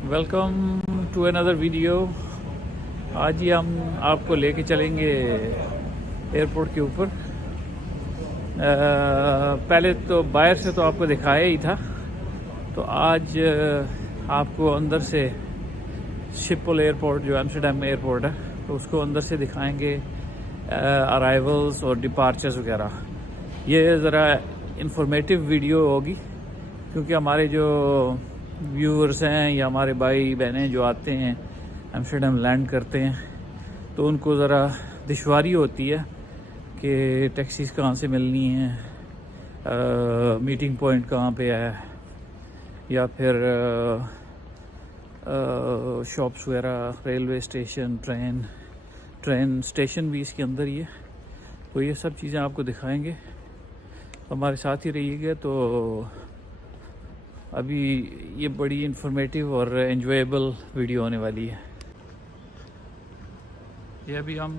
Welcome to another video. आज ही हम आपको लेके चलेंगे एयरपोर्ट के ऊपर। पहले तो बाहर से तो आपको दिखाया ही था, तो आज आपको अंदर से शिपोल एयरपोर्ट जो एम्स्टर्डम एयरपोर्ट है, तो उसको अंदर से दिखाएंगे, अराइवल्स और डिपार्चर्स वगैरह। ये ज़रा इंफॉर्मेटिव वीडियो होगी क्योंकि हमारे जो व्यूअर्स हैं या हमारे भाई बहनें जो आते हैं एम्स्टर्डम लैंड करते हैं, तो उनको ज़रा दुश्वारी होती है कि टैक्सीज़ कहाँ से मिलनी है, मीटिंग पॉइंट कहाँ पे है, या फिर शॉप्स वगैरह, रेलवे स्टेशन, ट्रेन स्टेशन भी इसके अंदर ही है। तो ये सब चीज़ें आपको दिखाएंगे, हमारे साथ ही रहिएगा। तो अभी ये बड़ी इन्फॉर्मेटिव और एंजॉयबल वीडियो होने वाली है। ये अभी हम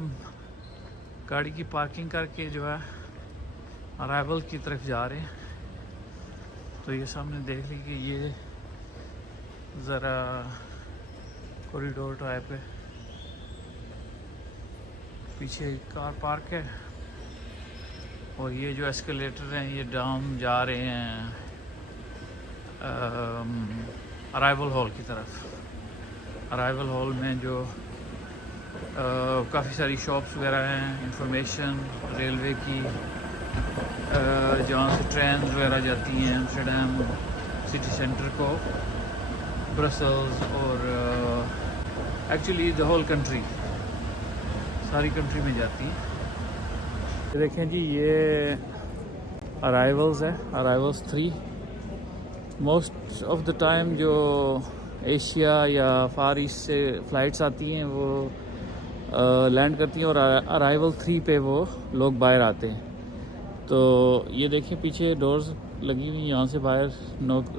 गाड़ी की पार्किंग करके जो है अराइवल की तरफ जा रहे हैं। तो ये सामने देख लीजिए, ये ज़रा कॉरिडोर टाइप है, पीछे कार पार्क है और ये जो एस्केलेटर हैं ये डाउन जा रहे हैं अराइवल हॉल की तरफ। अराइवल हॉल में जो काफ़ी सारी शॉप्स वगैरह हैं, इंफॉर्मेशन रेलवे की, जहाँ से ट्रेन वगैरह जाती हैं एम्स्टर्डम सिटी सेंटर को, ब्रसल्स और एक्चुअली द होल कंट्री, सारी कंट्री में जाती हैं। देखें जी, ये अराइवल्स है, arrivals 3। Most of the time जो एशिया या फार ईस्ट से फ़्लाइट्स आती हैं वो लैंड करती हैं और अराइवल 3 पे वो लोग बाहर आते हैं। तो ये देखिए पीछे डोर्स लगी हुई, यहाँ से बाहर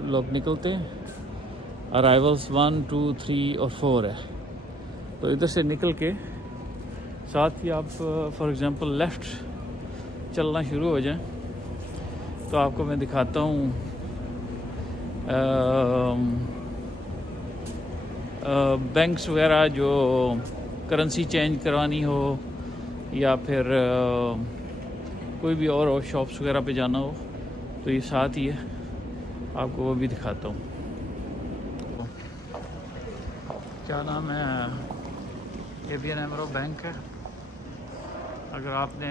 लोग निकलते हैं। अराइवल्स 1, 2, 3 और 4 है। तो इधर से निकल के साथ ही आप फॉर एग्ज़ाम्पल लेफ़्ट चलना शुरू हो जाएं, तो आपको मैं दिखाता हूँ बैंक्स वगैरह, जो करेंसी चेंज करवानी हो या फिर कोई भी और शॉप्स वगैरह पे जाना हो, तो ये साथ ही है, आपको वो भी दिखाता हूँ। क्या नाम है, ABN AMRO बैंक है। अगर आपने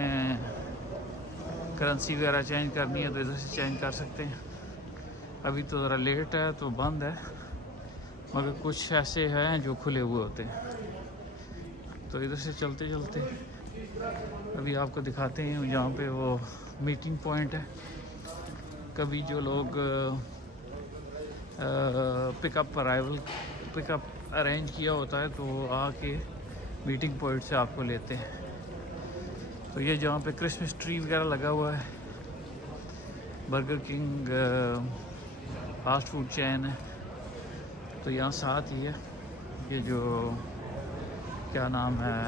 करेंसी वगैरह चेंज करनी है तो इधर से चेंज कर सकते हैं। अभी तो ज़रा लेट है तो बंद है, मगर कुछ ऐसे हैं जो खुले हुए होते हैं। तो इधर से चलते चलते अभी आपको दिखाते हैं जहाँ पे वो मीटिंग पॉइंट है। कभी जो लोग पिकअप अरेंज किया होता है तो वो आके मीटिंग पॉइंट से आपको लेते हैं। तो ये जहाँ पे क्रिसमस ट्री वगैरह लगा हुआ है, burger king fast food chain है, तो यहाँ साथ ही है ये जो क्या नाम है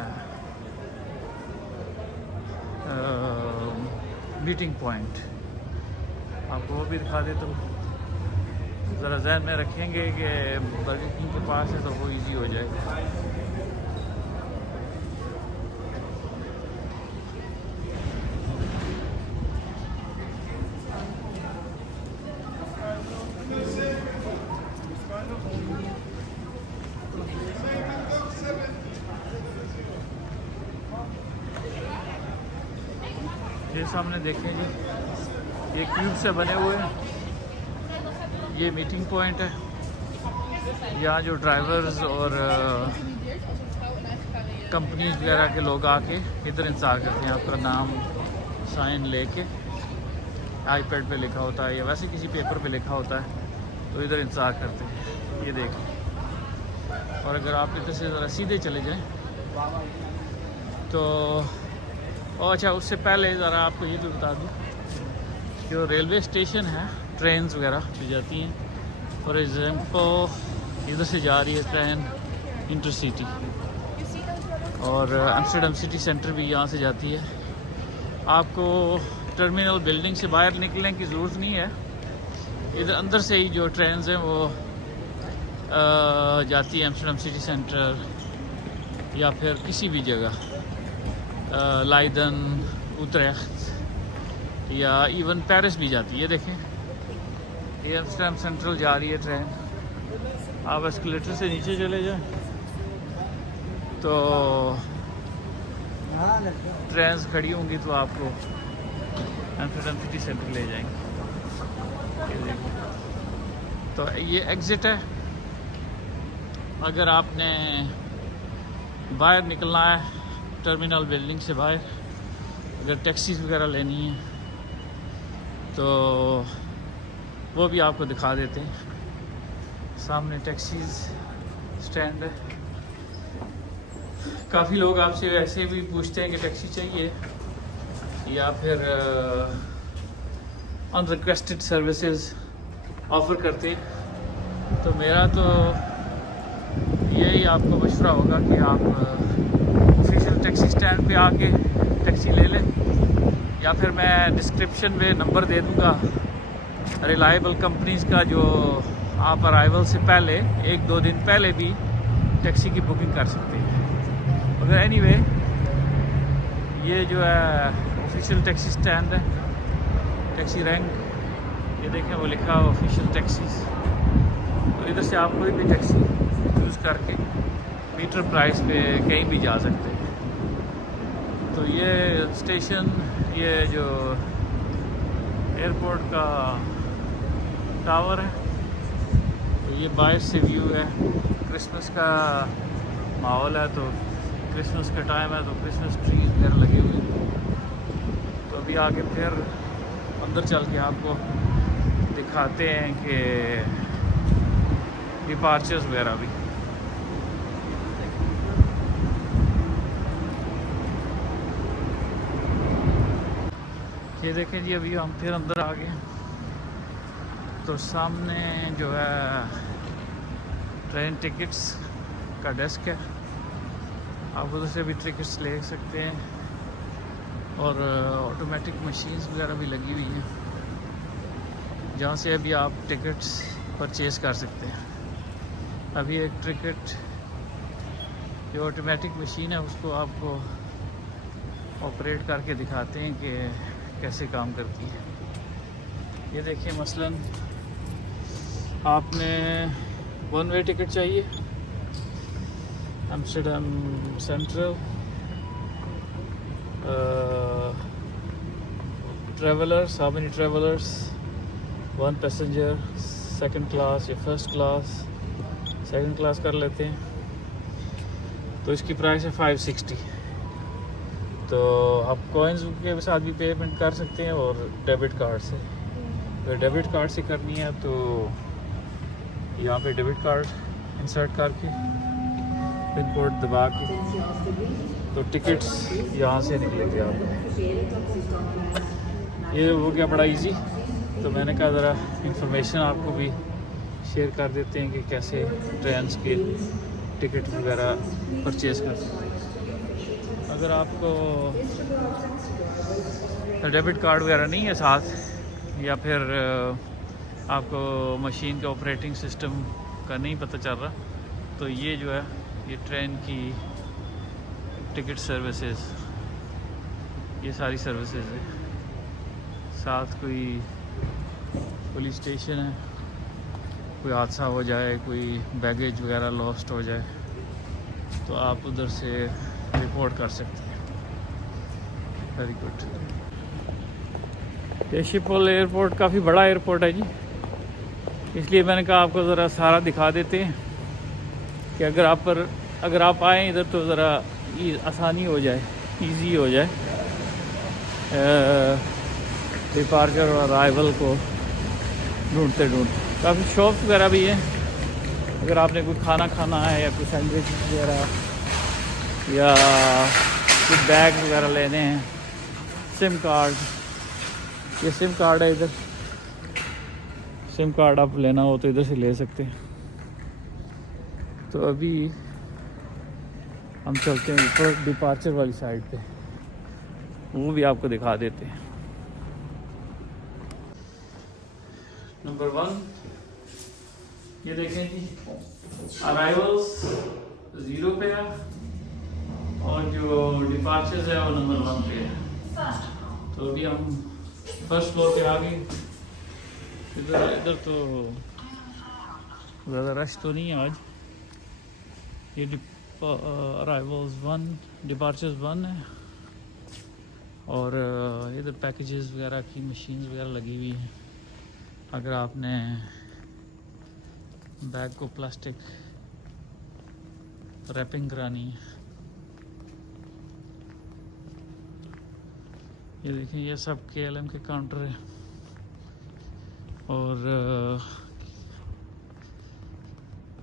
मीटिंग पॉइंट, आपको वो भी दिखा देता हूँ। ज़रा जहन में रखेंगे कि बर्गर किंग के पास है तो वो इजी हो जाएगा। ये सामने देखें जी, ये क्यूब से बने हुए हैं, ये मीटिंग पॉइंट है। यहाँ जो ड्राइवर्स और कंपनीज वगैरह के लोग आके इधर इंतज़ार करते हैं। आपका नाम साइन लेके आईपैड पे लिखा होता है या वैसे किसी पेपर पे लिखा होता है, तो इधर इंतज़ार करते हैं। ये देखें, और अगर आप इधर से ज़रा सीधे चले जाएं तो अच्छा, उससे पहले ज़रा आपको ये भी बता दूँ, जो रेलवे स्टेशन है, ट्रेन्स वगैरह भी जाती हैं। फॉर एग्ज़ाम्पल इधर से जा रही है ट्रेन इंटरसिटी, और एम्स्टर्डम सिटी सेंटर भी यहाँ से जाती है। आपको टर्मिनल बिल्डिंग से बाहर निकलने की ज़रूरत नहीं है, इधर अंदर से ही जो ट्रेन्स हैं वो जाती है एम्स्टर्डम सिटी सेंटर या फिर किसी भी जगह, लाइदन, उतरेख्त या इवन पेरिस भी जाती है। देखें ये एम्स्टर्डम सेंट्रल जा रही है ट्रेन। आप एस्केलेटर से नीचे चले जाएं तो ट्रेन खड़ी होंगी तो आपको एम्स्टर्डम सिटी सेंटर ले जाएंगे। ये देखो, तो ये एग्ज़िट है। अगर आपने बाहर निकलना है टर्मिनल बिल्डिंग से बाहर, अगर टैक्सीज़ वगैरह लेनी है तो वो भी आपको दिखा देते हैं। सामने टैक्सीज़ स्टैंड है। काफ़ी लोग आपसे ऐसे भी पूछते हैं कि टैक्सी चाहिए या फिर अनरिक्वेस्टेड सर्विसेज ऑफ़र करते हैं। तो मेरा तो यही आपको मशवरा होगा कि आप ऑफिशियल टैक्सी स्टैंड पे आके टैक्सी ले लें, या फिर मैं डिस्क्रिप्शन में नंबर दे दूँगा रिलायबल कंपनीज़ का, जो आप अराइवल से पहले 1-2 दिन पहले भी टैक्सी की बुकिंग कर सकते हैं। मगर एनीवे ये जो है ऑफिशियल टैक्सी स्टैंड है, टैक्सी रैंक, ये देखें वो लिखा है ऑफिशियल टैक्सीज़। तो इधर से आप कोई भी टैक्सी चूज़ करके मीटर प्राइस पे कहीं भी जा सकते हैं। तो ये स्टेशन, ये जो एयरपोर्ट का टावर है, तो ये बाहर से व्यू है। क्रिसमस का माहौल है, तो क्रिसमस का टाइम है तो क्रिसमस ट्रीज वगैरह लगे हुए हैं। तो अभी आगे फिर अंदर चल के आपको दिखाते हैं कि डिपार्चर्स वगैरह भी। ये देखें जी, अभी हम फिर अंदर आ गए। तो सामने जो है ट्रेन टिकट्स का डेस्क है, आप उधर से भी टिकट्स ले सकते हैं। और ऑटोमेटिक मशीन्स वगैरह भी लगी हुई हैं जहाँ से अभी आप टिकट्स परचेज़ कर सकते हैं। अभी एक टिकट जो ऑटोमेटिक मशीन है उसको आपको ऑपरेट करके दिखाते हैं कि कैसे काम करती है। ये देखिए, मसलन आपने 1 वे टिकट चाहिए Amsterdam central travellers, how many travellers, 1 passenger, second class या फर्स्ट क्लास, सेकंड क्लास कर लेते हैं। तो इसकी प्राइस है 560। तो आप कॉइन्स के साथ भी पेमेंट कर सकते हैं और डेबिट कार्ड से। अगर डेबिट कार्ड से करनी है तो यहाँ पे डेबिट कार्ड इंसर्ट करके पिन कोड दबा के तो टिकट्स यहाँ से निकलेंगे आप। ये हो गया बड़ा इजी। तो मैंने कहा ज़रा इंफॉर्मेशन आपको भी शेयर कर देते हैं कि कैसे ट्रेन के टिकट वगैरह परचेज़ कर सकते हैं। अगर आपको डेबिट कार्ड वगैरह नहीं है साथ, या फिर आपको मशीन का ऑपरेटिंग सिस्टम का नहीं पता चल रहा, तो ये जो है ये ट्रेन की टिकट सर्विसेज, ये सारी सर्विसेज है। साथ कोई पुलिस स्टेशन है, कोई हादसा हो जाए, कोई बैगेज वगैरह लॉस्ट हो जाए तो आप उधर से रिपोर्ट कर सकते हैं। Very good. ये शिपोल एयरपोर्ट काफ़ी बड़ा एयरपोर्ट है जी, इसलिए मैंने कहा आपको ज़रा सारा दिखा देते हैं कि अगर आप आएँ इधर तो ज़रा आसानी हो जाए, इजी हो जाए डिपार्चर और अराइवल को ढूंढते। काफ़ी शॉप्स वगैरह भी हैं। अगर आपने कोई खाना खाना है या कोई सैंडविच वगैरह या कुछ बैग वगैरह लेने हैं, सिम कार्ड, ये सिम कार्ड है, इधर सिम कार्ड आप लेना हो तो इधर से ले सकते हैं। तो अभी हम चलते हैं ऊपर डिपार्चर वाली साइड पे, वो भी आपको दिखा देते हैं। नंबर 1 ये देखें जी, अराइवल्स 0 पे है और जो डिपार्चर्स है वो नंबर 1 पे है। तो अभी हम फर्स्ट फ्लोर पे आ गए। इधर इधर तो ज़्यादा रश तो नहीं है आज। ये अराइवल्स 1, डिपार्चर्स 1 है और इधर पैकेजेस वगैरह की मशीन्स वगैरह लगी हुई हैं। अगर आपने बैग को प्लास्टिक रैपिंग करानी है। ये देखें, ये सब KLM के काउंटर है और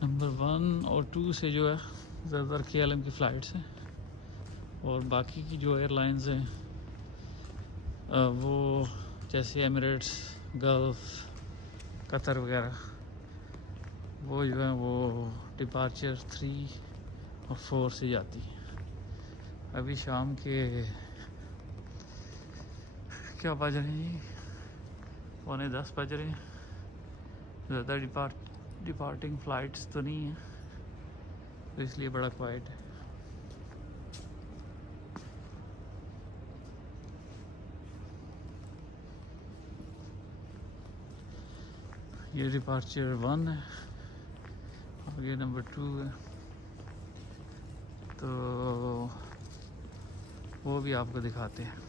नंबर 1 और 2 से जो है ज़्यादातर KLM की फ़्लाइट्स हैं और बाकी की जो एयरलाइंस हैं वो जैसे एमिरेट्स, गल्फ, कतर वगैरह, वो जो है वो डिपार्चर 3 और 4 से जाती है। अभी शाम के क्या बज रहे हैं जी, 9:45 बज रहे हैं। ज़्यादा डिपार्टिंग फ़्लाइट्स तो नहीं है, तो इसलिए बड़ा क्वाइट है। ये डिपार्चर 1 है और ये नंबर 2 है, तो वो भी आपको दिखाते हैं।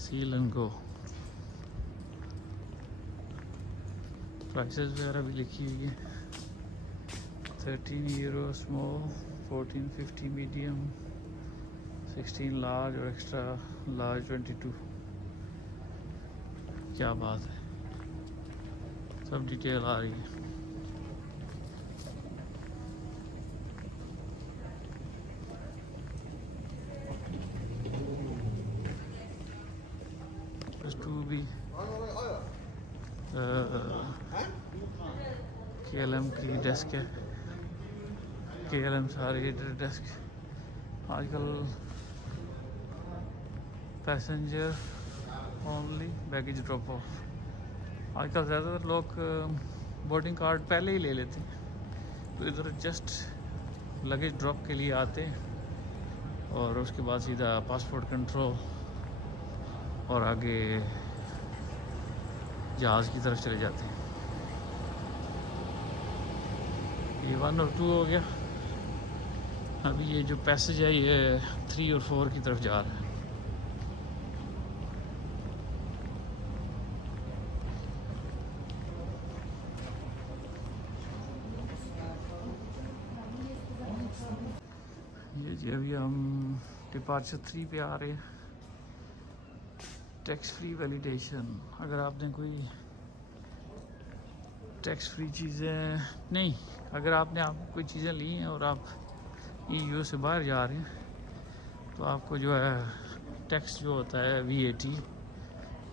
सील एंड गो, प्राइसेस वगैरह भी लिखी हुई है। 13 यूरो स्मॉल, 14.50 मीडियम, 16 लार्ज और एक्स्ट्रा लार्ज 22। क्या बात है, सब डिटेल आ रही है। टू भी KLM की डेस्क है। KLM सारी डेस्क आजकल passenger only baggage drop of. आजकल ज़्यादातर लोग बोर्डिंग कार्ड पहले ही ले लेते हैं, तो इधर जस्ट लगेज ड्रॉप के लिए आते हैं और उसके बाद सीधा पासपोर्ट कंट्रोल और आगे जहाज़ की तरफ चले जाते हैं। ये 1 और 2 हो गया। अभी ये जो पैसेज है ये 3 और 4 की तरफ जा रहा है। ये जी अभी हम डिपार्चर 3 पे आ रहे हैं। टैक्स फ्री वैलिडेशन, अगर आपने कोई टैक्स फ्री चीज़ें नहीं, अगर आपने कोई चीज़ें ली हैं और आप EU से बाहर जा रहे हैं तो आपको जो है टैक्स जो होता है VAT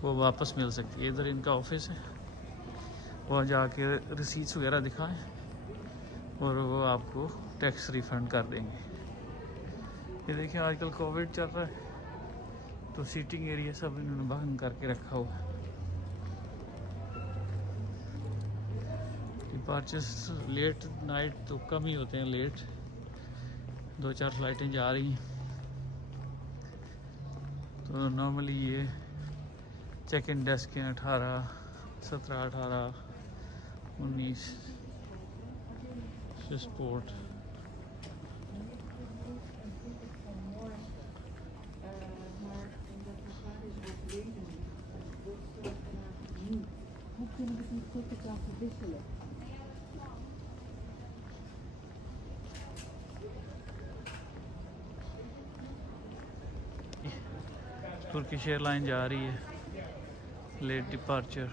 वो वापस मिल सकती है। इधर इनका ऑफिस है, वहाँ जाके रिसीट्स वगैरह दिखाएं और वो आपको टैक्स रिफ़ंड कर देंगे। ये देखिए, आजकल कोविड चल रहा है तो सीटिंग एरिया सब इन्होंने बंद करके रखा हुआ है। डिपार्चर्स लेट नाइट तो कम ही होते हैं, लेट 2-4 फ़्लाइटें जा रही हैं, तो नॉर्मली ये चेक इन डेस्क हैं 18, 17, 18, 19 sport. Hoe kunnen we het niet goed met elkaar verwisselen? Turkish airline जा रही है लेट डिपार्चर।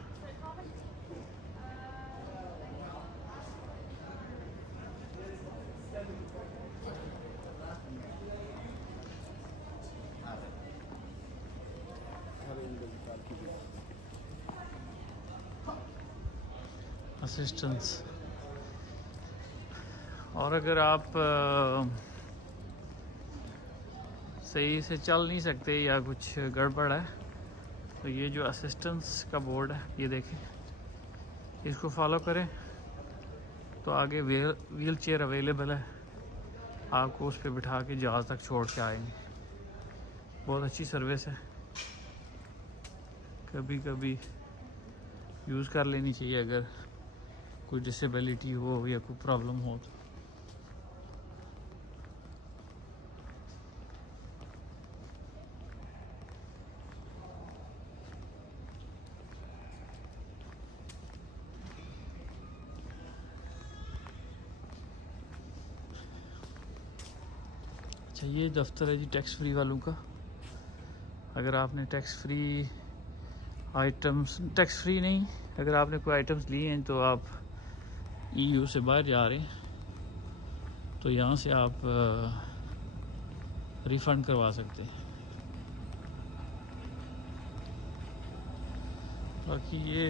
असिस्टेंस और अगर आप सही से चल नहीं सकते या कुछ गड़बड़ है तो ये जो असिस्टेंस का बोर्ड है ये देखें, इसको फॉलो करें तो आगे व्हील चेयर अवेलेबल है, आपको उस पर बिठा के जहाज़ तक छोड़ के आएंगे। बहुत अच्छी सर्विस है, कभी कभी यूज़ कर लेनी चाहिए अगर कोई डिसेबिलिटी हो या कोई प्रॉब्लम हो तो। अच्छा, ये दफ्तर है जी टैक्स फ्री वालों का। अगर आपने tax free items, tax free नहीं, अगर आपने कोई आइटम्स लिए हैं तो आप EU से बाहर जा रहे हैं तो यहाँ से आप रिफ़ंड करवा सकते हैं। बाकी ये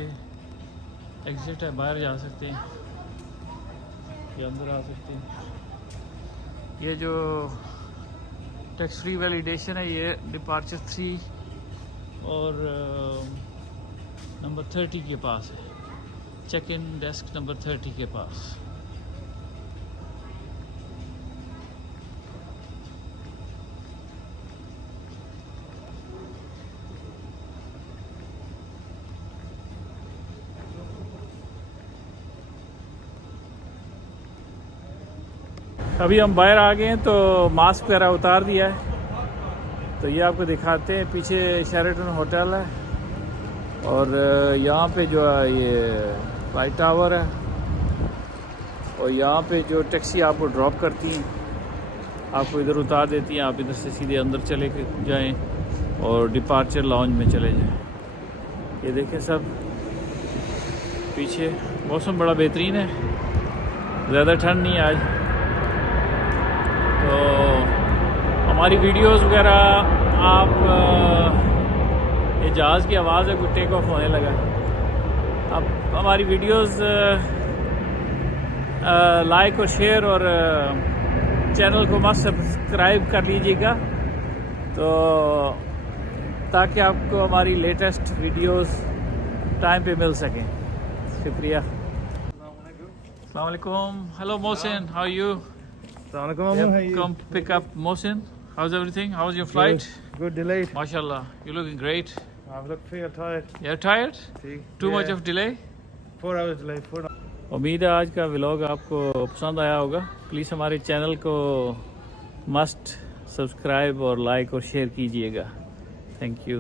एग्ज़िट है, बाहर जा सकते हैं या अंदर आ सकते हैं। ये जो टैक्स फ्री वैलिडेशन है ये डिपार्चर 3 और नंबर 30 के पास है, चेक इन डेस्क नंबर 30 के पास। अभी हम बाहर आ गए हैं तो मास्क वगैरह उतार दिया है। तो ये आपको दिखाते हैं, पीछे शेरेटन होटल है और यहाँ पे जो है ये फ्लाइट टावर है और यहाँ पे जो टैक्सी आपको ड्रॉप करती हैं, आपको इधर उतार देती हैं, आप इधर से सीधे अंदर चले जाएं और डिपार्चर लॉन्ज में चले जाएं। ये देखें सब पीछे, मौसम बड़ा बेहतरीन है, ज़्यादा ठंड नहीं है आज। तो हमारी वीडियोस वगैरह आप ये जहाज़ की आवाज़ है, कुछ टेक ऑफ होने लगा है। अब हमारी वीडियोस लाइक और शेयर और चैनल को मस्त सब्सक्राइब कर लीजिएगा तो ताकि आपको हमारी लेटेस्ट वीडियोस टाइम पे मिल सकें। शुक्रिया। अस्सलाम वालेकुम। Hello Mohsin, how are you? Come pick up Mohsin. How's everything? How's your flight? Good delayed. MashaAllah, you're looking great. I've looked feel tired. You're tired? See? Too much of delay? 4 hours delay. 4 उम्मीद है आज का vlog आपको पसंद आया होगा। Please हमारे channel को मस्ट सब्सक्राइब और लाइक और शेयर कीजिएगा। Thank you.